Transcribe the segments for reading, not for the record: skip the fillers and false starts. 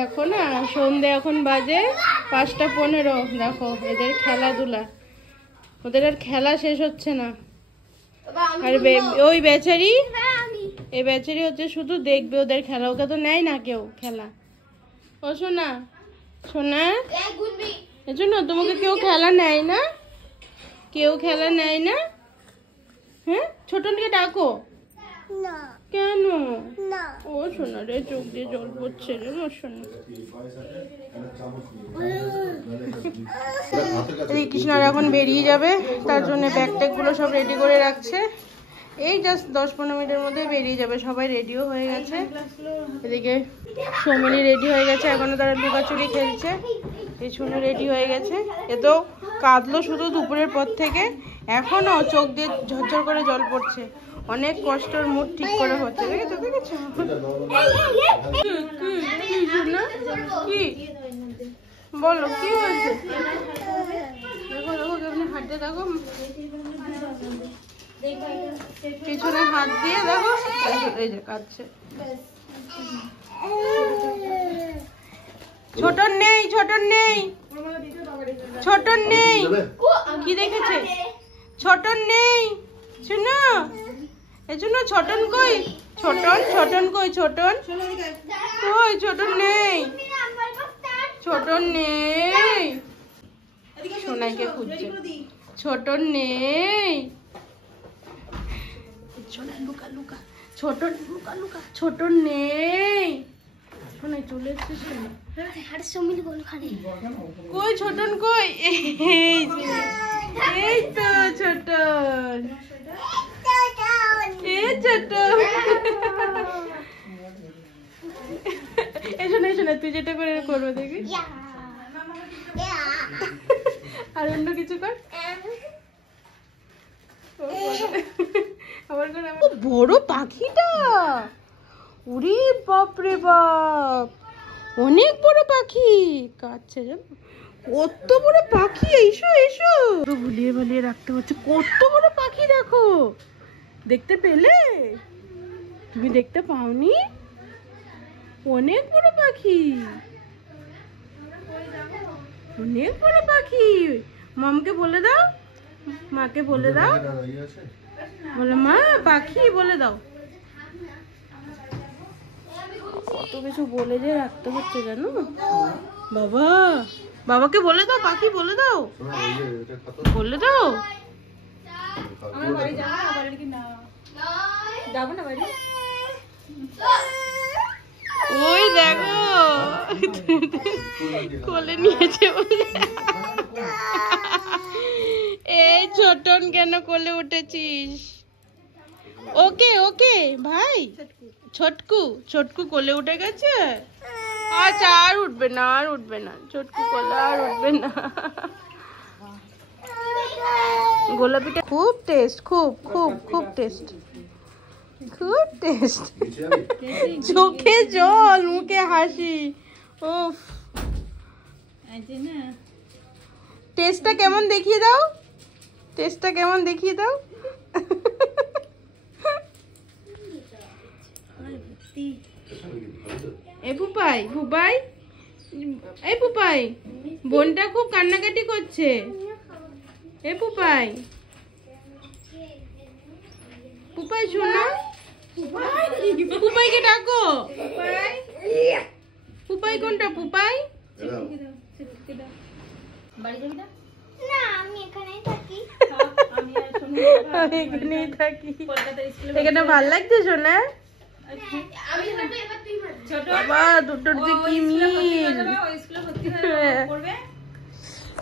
দেখো না সন্ধে এখন বাজে 5:15। দেখো এদের খেলাধুলা, ওদের আর খেলা শেষ হচ্ছে না। আর ওই বেচারি, এই বেচারি হচ্ছে শুধু দেখবে ওদের খেলা, ওকে তো নেয় না কেউ খেলা। ও সোনা, সোনা এজন্য তোমাকে কেউ খেলা নেয় না, কেউ খেলা নেয় না। হ্যাঁ, ছোটনকে ডাকো। কেন? ও সোনা রে, চোখ দিয়ে জল পড়ছে রে মোর সোনা। কৃষ্ণার এখন বেরিয়ে যাবে, তার জন্য ব্যাগ ট্যাগ গুলো সব রেডি করে রাখছে। এই জাস্ট 10-15 মিনিটের মধ্যে বেরিয়ে যাবে। সবাই রেডিও হয়ে গেছে। এদিকে সৌমিলি রেডি হয়ে গেছে, এখনো তারা লুকাচুরি খেলছে। এই শুনে রেডি হয়ে গেছে। এ তো কাঁদলো শুধু দুপুরের পর থেকে, এখনো চোখ দিয়ে ঝরঝর করে জল পড়ছে। অনেক কষ্টর মুড ঠিক করে হচ্ছে। দেখেছো দেখেছো কি বলো, কি হয়েছে? দেখো দেখো কেমনি হাঁটতে, দেখো পিছনে হাত দিয়ে, দেখো এই যে কাঁদছে। ছোটন নেই, ছোটন নেই, ছোটন নেই। কি দেখেছে? ছোটন নেই। শুনো এই জন্য ছোটন কই, ছোটন ছোটন কই, ছোটন কই, ছোটন নেই, ছোটন নেই। সোনাইকে খুঁজছে, ছোটন নেই। লুকা লুকা, ছোটন লুকা লুকা, ছোটন নেই। সোনাই চলে এসছে। কই ছোটন কই? এই তো ছোটন, এই ছোটন। এসো না, এসো না, তুই যেটা করে করবো দেখি। আর অন্য কিছু কর। বড় পাখিটা, ওরে বাপরে বাপ, অনেক বড় পাখি। কাছে জানো কত বড় পাখি। এসো এসো, ভুলিয়ে ভুলিয়ে রাখতে হচ্ছে। কত বড় পাখি দেখো, দেখতে পেলে? তুমি দেখতে পাওনি? অনেক বড় পাখি, অনেক বড় পাখি। মামকে বলে দাও, মাকে বলে দাও, বলে মা পাখি বলে দাও। কত কিছু বলে যে রাখতে হচ্ছে জানো বাবা। বাবাকে বলে দাও, পাখি বলে দাও, বলে দাও। ওই দেখো কোলে নিয়েছে বলে। এই ছোটন কেন কোলে উঠেছিস? ওকে ওকে ভাই, ছোটকু, ছোটকু কোলে উঠে গেছে। আচ্ছা আর উঠবে না, আর উঠবে না, ছোটকু কোলে আর উঠবে না। গোলাপিটা খুব টেস্ট, খুব খুব খুব টেস্ট, খুব টেস্ট। চোখে জল, মুখে হাসি। উফ, টেস্টটা কেমন দেখিয়ে দাও, টেস্টটা কেমন দেখিয়ে দাও। এ পুপাই, পুপাই, এই পুপাই, বোনটা খুব কান্নাকাটি করছে। এ পুপাই, পুপাই শোনো, পুপাইকে ডাকো। পুপাই কোনটা? পুপাই এখানে ভাল লাগছে শোনা। বাবা দুটোর যে কি মিল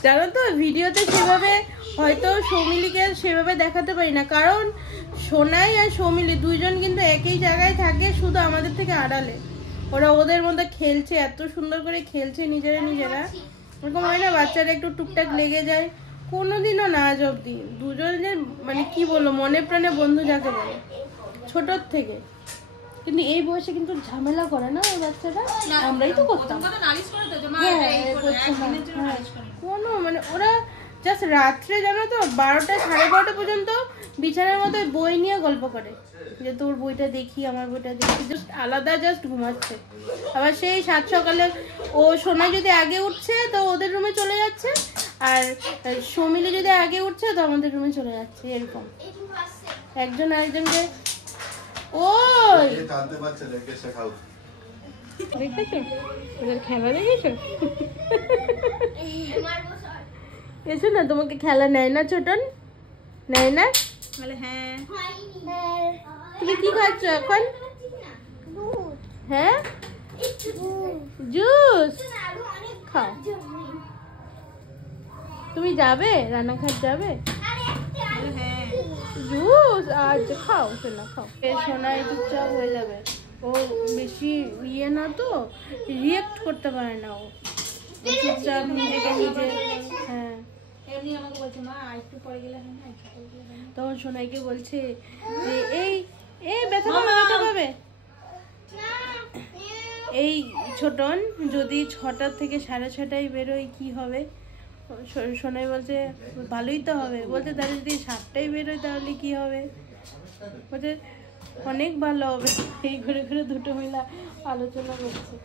জানো তো। ভিডিওতে সেভাবে হয়তো সৌমিলিকে সেভাবে দেখাতে পারি না, কারণ সোনাই আর সৌমিলি দুইজন কিন্তু একই জায়গায় থাকে, শুধু আমাদের থেকে আড়ালে। ওরা ওদের মধ্যে খেলছে, এত সুন্দর করে খেলছে নিজেরা নিজেরা। এরকম হয় না বাচ্চারা একটু টুকটাক লেগে যায়, কোনোদিনও না আজ অব্দি। দুজনের মানে কি বলবো, মনে প্রাণে বন্ধু যাকে বলে ছোটর থেকে। কিন্তু এই বয়সে কিন্তু ঝামেলা করে না ওই বাচ্চারা, আমরাই তো করতাম। কোনো মানে ওরা জাস্ট রাত্রে জানো তো 12টা 12:30 পর্যন্ত বিছানার মধ্যে বই নিয়ে গল্প করে, যে তোর বইটা দেখি আমার বইটা দেখি, জাস্ট আলাদা জাস্ট ঘুমাচ্ছে। আবার সেই 7 সকালে ও সোনা যদি আগে উঠছে তো ওদের রুমে চলে যাচ্ছে, আর সমিলি যদি আগে উঠছে তো আমাদের রুমে চলে যাচ্ছে, এরকম একজন আরেকজনকে। ওই দেখেছো ওদের খেলা, দেখেছো? এসো না, তোমাকে খেলা নেয় না ছোটন? নেয় না? বলে হ্যাঁ। তুমি কি খাচ্ছ এখন? হ্যাঁ, জুস খাও। তুমি যাবে রান্নাঘাট যাবে? হ্যাঁ, জুস আজ খাও সোনা, খাও। সোনা চুপচাপ হয়ে যাবে, ও বেশি ইয়ে না তো, রিয়েক্ট করতে পারে না, ও চুপচাপ নিজেকে নিজে। হ্যাঁ, এমনি আমাকে বলছে মা একটু পরে গেলে হয় না, তখন সোনাইকে বলছে যে এই ব্যথা পাবে। এই ছোটন যদি 6টা থেকে 6:30টায় বেরোয় কি হবে? সোনাই বলছে ভালোই তো হবে। বলছে তাহলে যদি 7টায় বেরোয় তাহলে কি হবে? বলছে অনেক ভালো হবে। এই ঘুরে ঘুরে দুটো মহিলা আলোচনা করছে।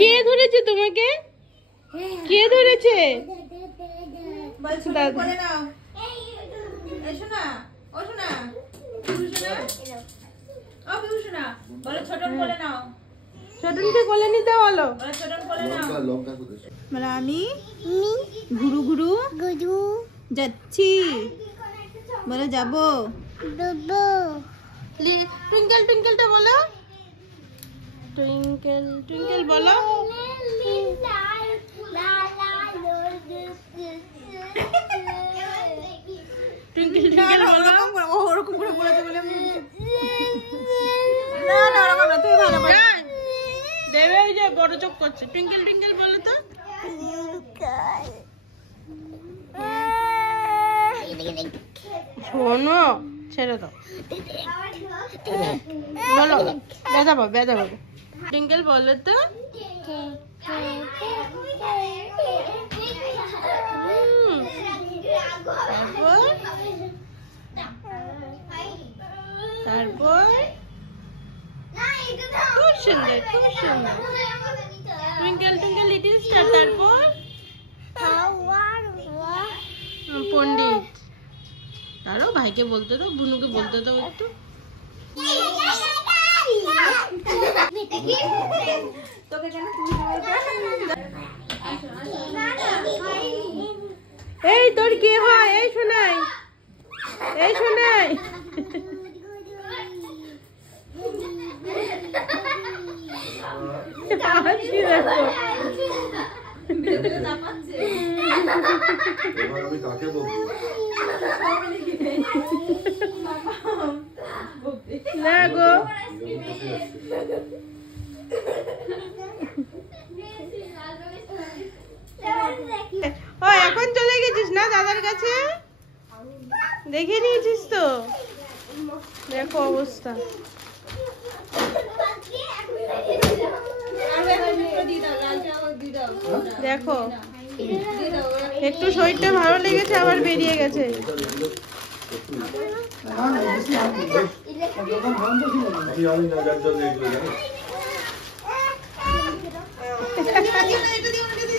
কে ধরেছে তোমাকে? কে ধরেছে? ছোটনকে কোলে নিতে বলো। মানে আমি ঘুরু ঘুরু যাচ্ছি, বলে যাবো। টুইঙ্কেল টুইঙ্কেলটা বলো, টুইঙ্কেল টুইঙ্কেল বলো। টুইঙ্কেল টুইঙ্কেল বলো। ওরকম করে বলেছে বলে না না, ওরকম না, তুমি ভালো করে দেবে। ওই যে বড় চোখ করছে। টুইঙ্কেল টুইঙ্কেল বলো তো। শোনো, ছেড়ে দাও, বলো। ব্যথা পাবো, ব্যথা পাবো। টুইঙ্কেল বলো তো। তারপর খুব সুন্দর, খুব সুন্দর। Twinkle twinkle little star. তারপর পণ্ডিত। তারও ভাইকে বলতে দাও, বুনুকে বলতে দাও একটু। এই তোর কি হয়? এই শোনাই, এই শোনাই। না গো, ও এখন চলে গেছিস না দাদার কাছে? দেখে নিয়েছিস তো? দেখো অবস্থা। দেখো একটু শরীরটা ভালো লেগেছে আবার বেরিয়ে গেছে।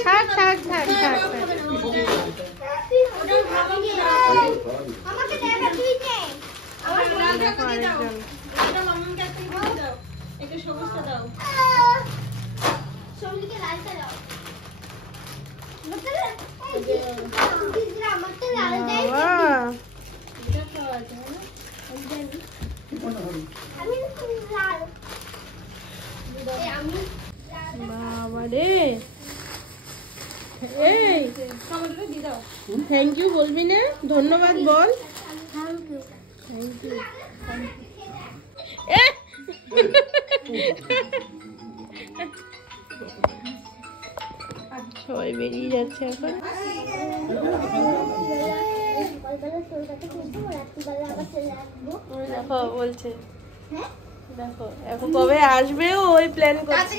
থাক থাক থাক থাক। বাবা রে, এই থ্যাংক ইউ বলবি না? ধন্যবাদ বল। Thank you, thank you. সবাই বেরিয়ে যাচ্ছে এখন। দেখো বলছে দেখো এখন কবে আসবে ওই প্ল্যান করছে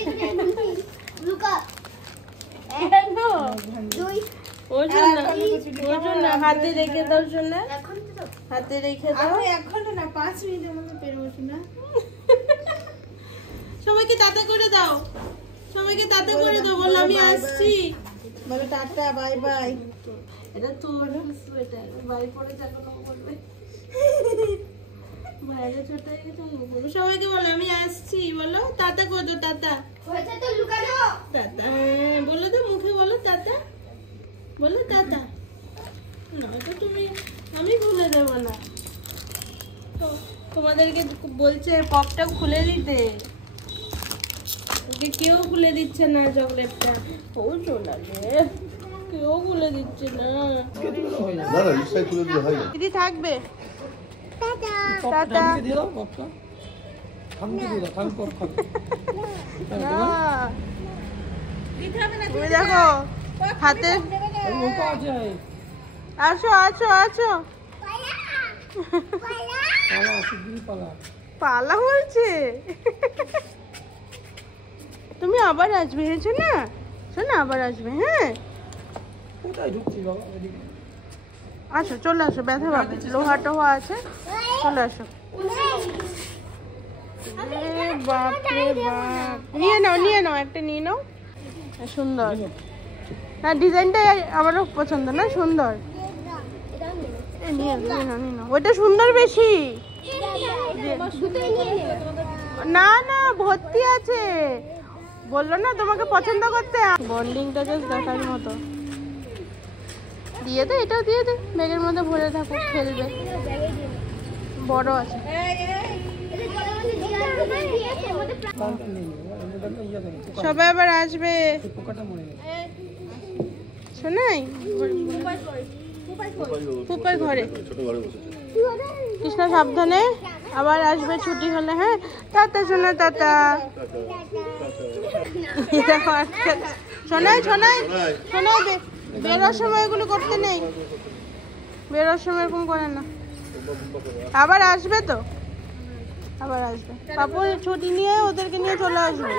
হাতে রেখে দাও শোনা হাতে রেখে দাও 1 ঘন্টা না 5 মিনিটের মধ্যে পেরোবো শোনা সবাইকে তাতে করে দাও সবাইকে তাতে করে দাও বলো আমি আসছি বলো টাটা বাই বাই এটা তোর সোয়েটার বাই পরে যাবো বলবে বাইরে ছোট হয়ে গেছে সবাইকে বলো আমি আসছি বলো টাটা করে দাও টাটা টাটা বলো তো মুখে বলো টাটা বলো টাটা না তো তুমি আমি ভুলে যাবো না তোমাদেরকে বলছে পপটা খুলে দিতে কেউ খুলে দিচ্ছে না চকলেটটা ও চলে কেউ খুলে দিচ্ছে না দিদি থাকবে টাটা তুমি দেখো হাতে আসো আসো আসো পালা বলছে তুমি আবার আসবে হেছো না শোনা আবার আসবে হ্যাঁ আসো চলে আসো ব্যথা পাবে লোহা টোহা আছে চলে আসো বাপরে বাপ নিয়ে নাও একটা নিয়ে নাও সুন্দর না ডিজাইনটা আমারও পছন্দ না সুন্দর নিয়ে নাও ওইটা সুন্দর বেশি না না ভর্তি আছে বললো না তোমাকে পছন্দ করতে বন্ডিংটা জাস্ট দেখার মতো দিয়ে দে এটাও দিয়ে দে ব্যাগের মধ্যে ভরে থাকো খেলবে বড় আছে সবাই আবার আসবে শোনাই ফুপার ঘরে কৃষ্ণা সাবধানে আবার আসবে ছুটি হলে হ্যাঁ টাটা শোনা টাটা শোনাই শোনাই শোনাই বেরোর সময় এগুলো করতে নেই বেরোর সময় এরকম করে না আবার আসবে তো আবার আসবে পাপু ছুটি নিয়ে ওদেরকে নিয়ে চলে আসবে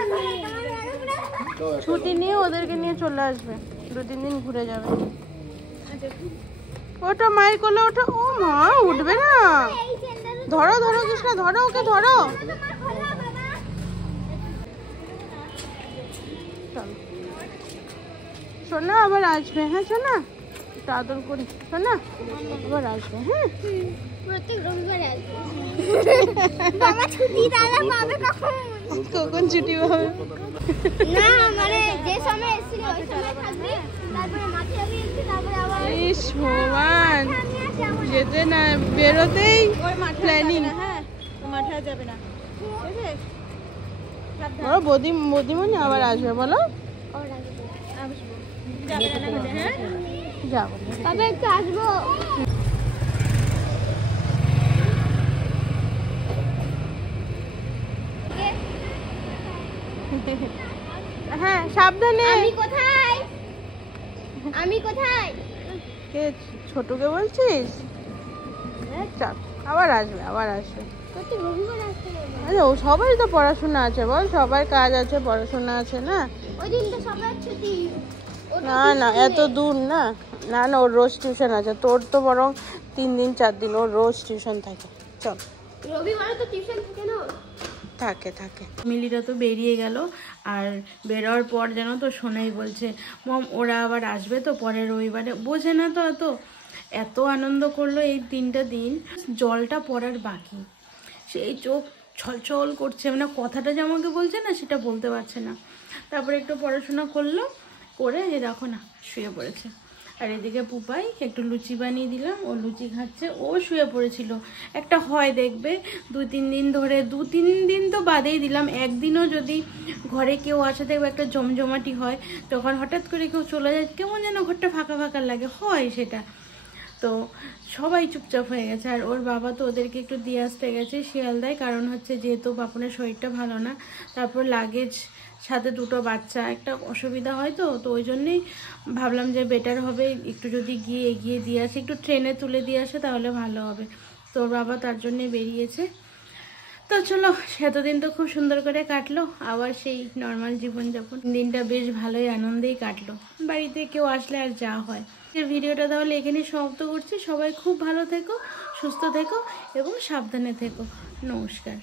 ছুটি নিয়ে ওদেরকে নিয়ে চলে আসবে 2-3 দিন ঘুরে যাবে ওটা মায়ের কোলে ওটা ও মা উঠবে না ধরো ধরো কৃষ্ণা ধরো ওকে ধরো শোনা আবার আসবে হ্যাঁ শোনা একটু আদর করি শোনা আবার আসবে হ্যাঁ প্রত্যেক রবিবার আসবে বাবা ছুটি দাদা পাবে কখন ছুটি হবে না মানে যে সময় এসেছিল ওই সময় থাকবি তারপরে মাঠে যাবি তারপরে আবার ইস ভগবান যেতে না বেরোতেই ওই মাঠে প্ল্যানিং হ্যাঁ মাঠে যাবে না ঠিক আছে বলো বদিমনি আবার আসবে বলো যাবো তবে একটু আসবো হ্যাঁ সাবধানে আমি কোথায় কে ছোটকে বলছিস চল আবার আসবে আরে ও সবাই তো পড়াশোনা আছে বল সবার কাজ আছে পড়াশোনা আছে না না না এত দূর না না না ওর রোজ টিউশন আছে তোর তো বরং 3 দিন 4 দিন ওর রোজ টিউশন থাকে চল রবিবারে তো টিউশন থাকে থাকে মিলিটা তো বেরিয়ে গেল আর বেরোর পর যেন তো শোনাই বলছে মম ওরা আবার আসবে তো পরের রবিবারে বোঝে না তো এত আনন্দ করলো এই 3টা দিন জলটা পড়ার বাকি সেই চোখ ছলছল করছে মানে কথাটা যে আমাকে বলছে না সেটা বলতে পারছে না তারপরে একটু পড়াশোনা করলো করে দেখো না শুয়ে পড়েছে আর এদিকে পুপাই একটু লুচি বানিয়ে দিলাম ও লুচি খাচ্ছে ও শুয়ে পড়েছিল একটা হয় দেখবে 2-3 দিন ধরে 2-3 দিন তো বাদেই দিলাম একদিনও যদি ঘরে কেউ আসে দেখবে একটা জমজমাটি হয় তখন হঠাৎ করে কেউ চলে যায় কেমন যেন ঘরটা ফাঁকা ফাঁকা লাগে হয় সেটা তো সবাই চুপচাপ হয়ে গেছে আর ওর বাবা তো ওদেরকে একটু দিয়ে আসতে গেছে শিয়ালদায় কারণ হচ্ছে যেহেতু বাপনের শরীরটা ভালো না তারপর লাগেজ সাথে 2টো বাচ্চা একটা অসুবিধা হয় তো ওই জন্যই ভাবলাম যে বেটার হবে একটু যদি গিয়ে এগিয়ে দিয়ে আসে একটু ট্রেনে তুলে দিয়ে আসে তাহলে ভালো হবে তোর বাবা তার জন্যে বেরিয়েছে। তো চলো, এতদিন তো খুব সুন্দর করে কাটলো, আবার সেই নর্মাল জীবনযাপন। দিনটা বেশ ভালোই আনন্দেই কাটলো, বাড়িতে কেউ আসলে আর যা হয়। ভিডিওটা তাহলে এখানে সমাপ্ত করছি। সবাই খুব ভালো থেকো, সুস্থ থেকো এবং সাবধানে থেকো। নমস্কার।